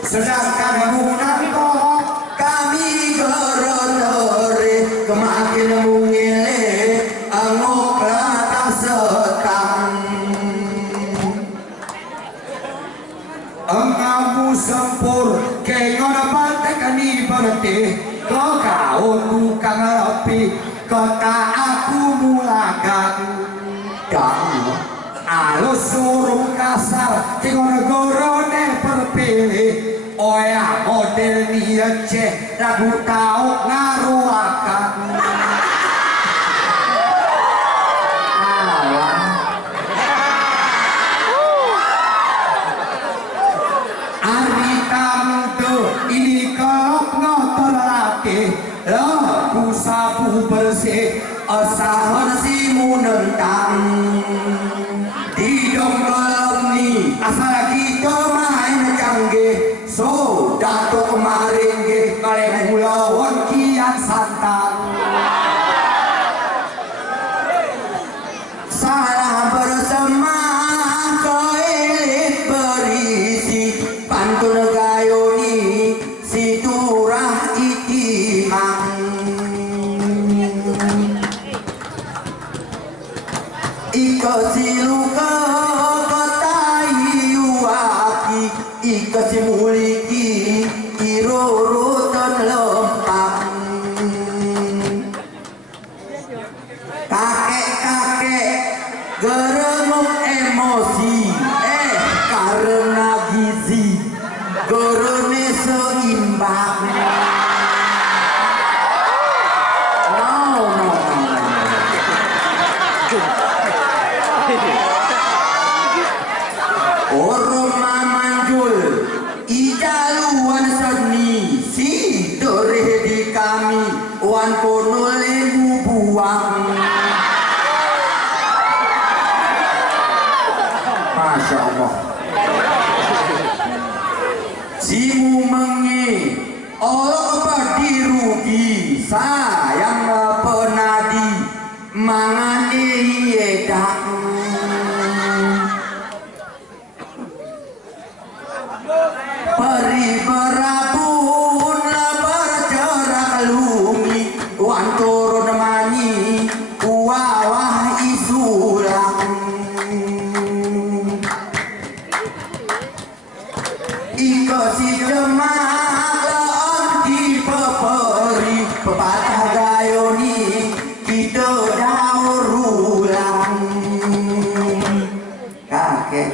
sedangkan munangko kami geronore kemakin mungile angok lata setang engamu sempur kengon pantekani berarti kau tukang rapi kota aku mulakan dan alus suruh kasar tinggal gorone perpilih oya model niece ragu tahu ngaruakan ari kamu ini kelop ngotor laki laku sapu bersih asahan si munentang di dongkol ni asal kita main canggih so dato kemarin ke kalian mulawan kian santang salah bersama koelit berisi pantun gayoni si turah itimang iko siluka ika si muliki irurutan lempang kakek-kakek geremuk emosi karena gizi gerene seimbang orang mamanjul ijaluan seni si dore di kami wan kono lebu buang Masya Allah simu mengi Allah badi rugi sayang penadi mangane yedak peri berabun bercerak lumi wan turun mani kuawah isulang iko si demak laon di peperi pepatah gayoni kita daur ulang kakek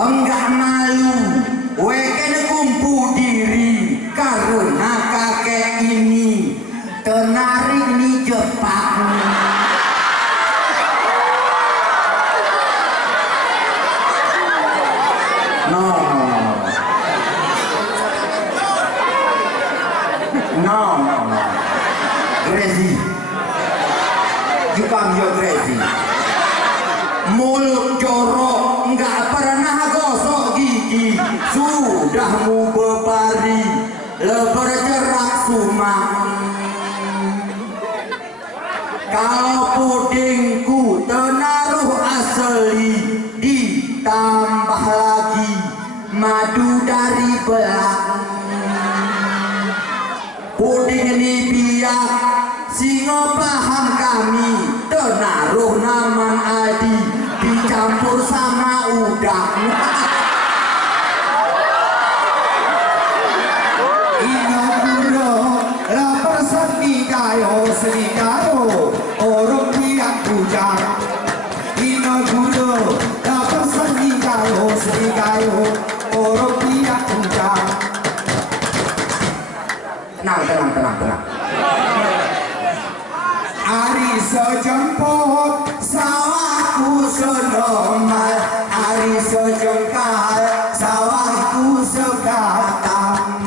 enggak malu weken kumpu diri karena kakek ini tenarik ni Jepang no crazy you come here crazy mulut jorok enggak pernah gosok gigi sudah mu bepari lebar jerak sumang kalau pudingku tenaruh asli ditambah lagi madu dari belakang puding ini biak singo paham kami tenaruh naman adi dicampur sama udang ino guro lapar seni kayo orang biak bujang ino guro lapar seni kayo orang biak bujang tenang ari sejemput sawahku senomal ari sejengkal sawahku sebatang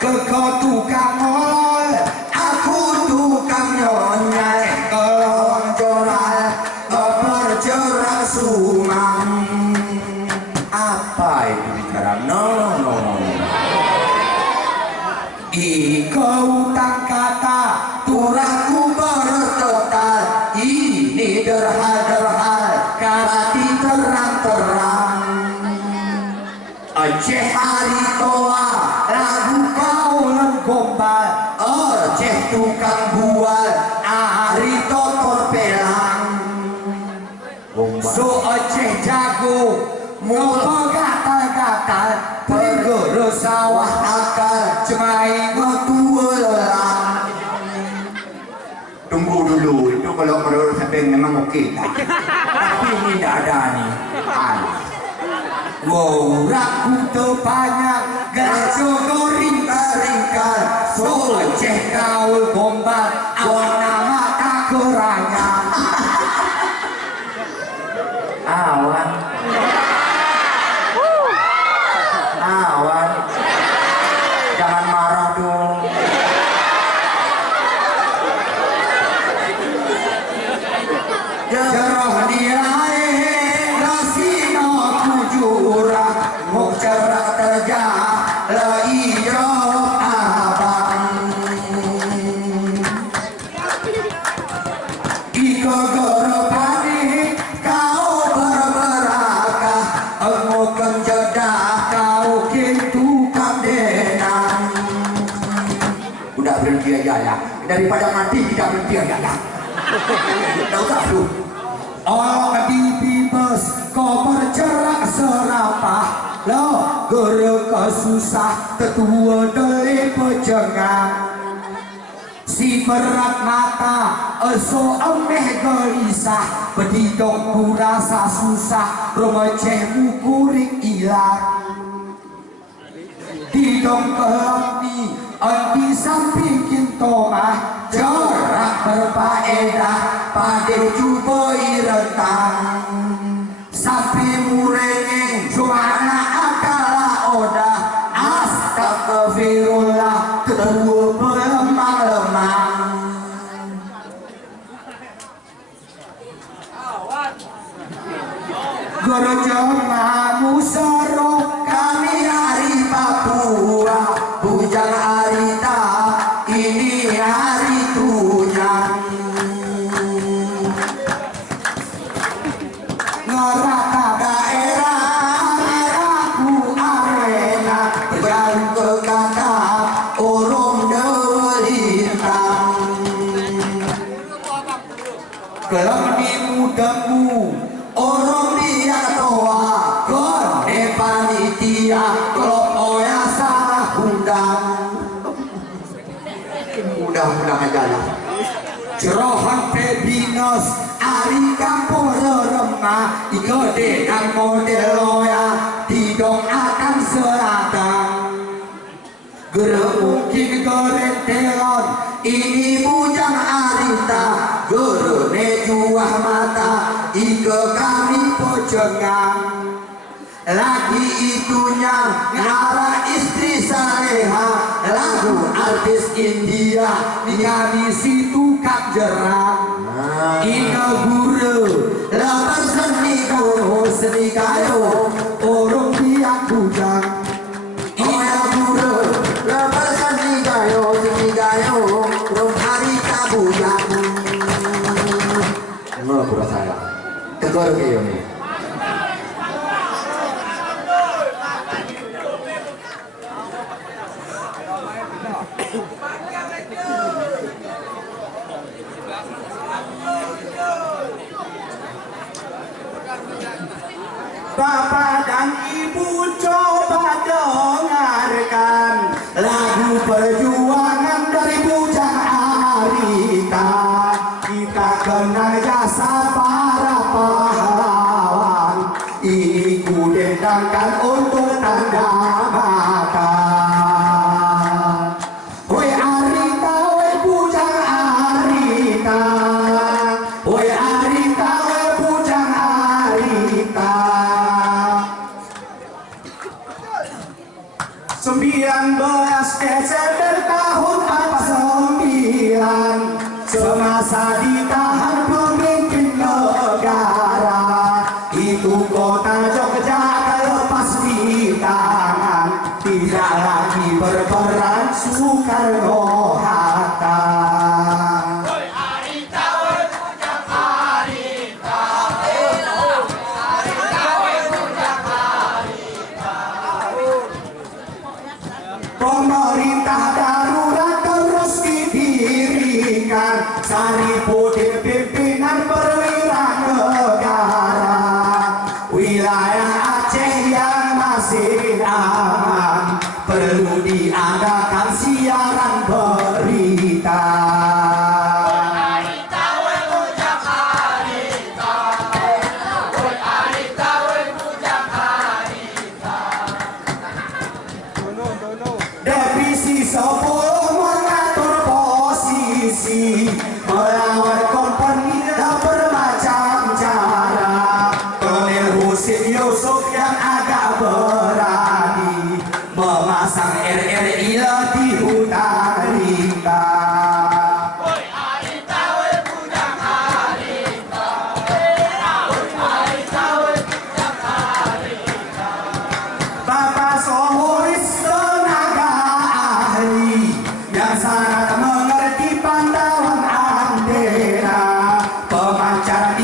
kekau tukang ngol aku tukang nyonyai kelong joral bercerak sumang apa itu bicara no Iko utang kata turaku bertotal ini derhal kati terang-terang Aceh hari toa lagu kaulan gombal Aceh tukang bual hari totor pelang so Aceh jago ngopo gatal-gatal pergoro sawah akal cemai ngotua lelang tunggu dulu itu kalau menurut saya memang oke tapi ini tidak ada nih wow raku terbanyak gajo goring-ringkan so Aceh kaul gombal warna mata kerangan awan jangan marah dong Jarah nilai rasino kujurah Mok cerak terjah Laiyo abang Iko goropani Kau berberakah Emo kenjedah Kau kintu kamdenang Udah berhenti aja ya Daripada mati kita berhenti aja ya Tahu tak lu? Oh di bibes kau bercerak serapah Lo gere kesusah tetua dari pecengang Si berat mata eso emeh gelisah Bedidong ku rasa susah remecehmu kuring ilang Didong kelapni di samping kintomah Jorak berfaedah pada juboi rentang Sampai murengeng juana akala odah Astagfirullah kedua berlemang-lemang Gerjema musoro kami hari Papua Bujang Arita ini hari tunyang Ngerata daerah aku arena Berjauh ke kata orang delintang Kelam di mudamu orang dia toa Kone panitia Klop oya salah undang Mudah-mudahan aja lah Jerohan pebinos Ari kampung leremah Iko dengan model loya Didong akan seladang Gere mungkin gerentelon Ini bujang arita Gere nejuah mata Ike kami pocengang Lagi itunya Nara istri saleha Lagu artis India Nyanyi si tukang jerang Ina guru Lepas seni kau seni kayu Orang biang bujang Ina guru Lepas seni kayu Orang hari kabujang Nggak kurang saya Tegor kayak ini Bapak dan Ibu coba dengarkan lagu perjuangan dari Bujang Arita. Kita kenal jasa para pahlawan, ini ku dendangkan untuk tanda makan. Woi Arita, woi Bujang Arita, woi Arita, woi Bujang Arita. 19 Desember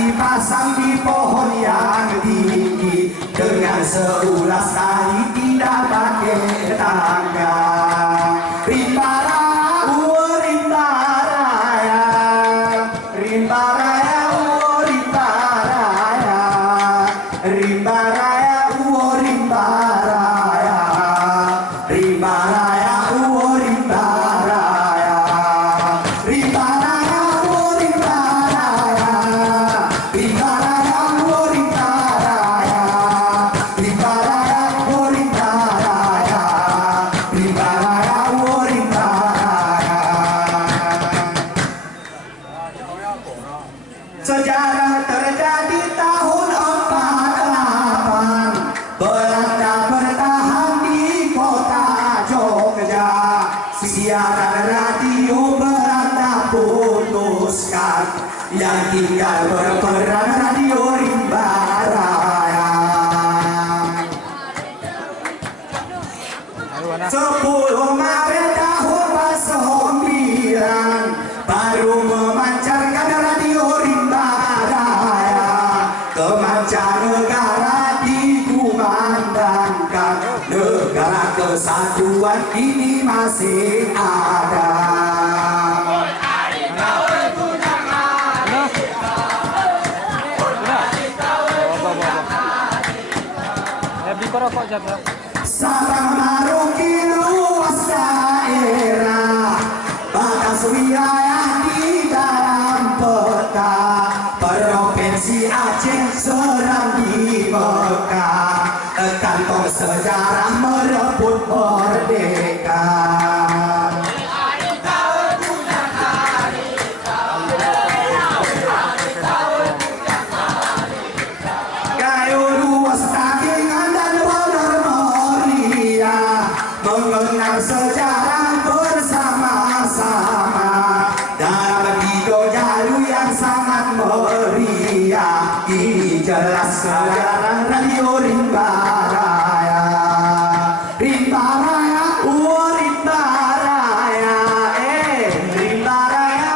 dipasang di pohon yang tinggi dengan seulas tali tidak pakai tangga. Rimbara, rimbaraya, rimbaraya, rimbaraya, rimbaraya, rimbaraya, rimbaraya, rimbaraya, rimbaraya, rimbaraya, rimbaraya, rimbaraya, rimbaraya, rimbaraya, rimbaraya, rimbaraya. Sejarah terjadi tahun 48, Belanda bertahan di kota Jogja. Siaran radio Belanda putuskan, yang tinggal berperan radio Rimbaraya. 10 Maret tahun 49 baru memancarkan radio Rimbaraya. Ke mancanegara dikumandangkan, negara kesatuan ini masih ada. Sabang Merauke luas daerah, batas wilayah di dalam peta. Provinsi Aceh sedang di Mekah, kantong sejarah merebut merdeka. Kayu luas takingan dan benar meriah, mengenang sejarah bersama-sama dalam video jalu yang sangat meriah. Ini jelas sejarah radio Rimbaraya. Rimbaraya, Rimbaraya, Rimbaraya,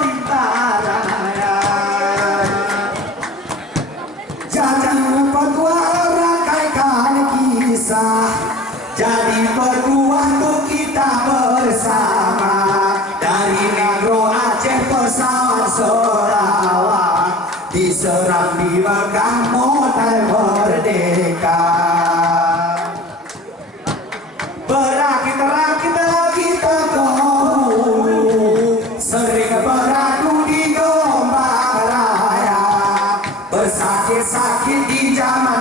Rimbaraya. Jangan petua rangkaikan kisah, jadi berdua untuk kita bersama. Dari Negro Aceh pesawat Sarawak, diserang di Mekah modal merdeka. Berakit-rakit lagi terkeburu, sering beradu di Gombang Raya, bersakit-sakit di zaman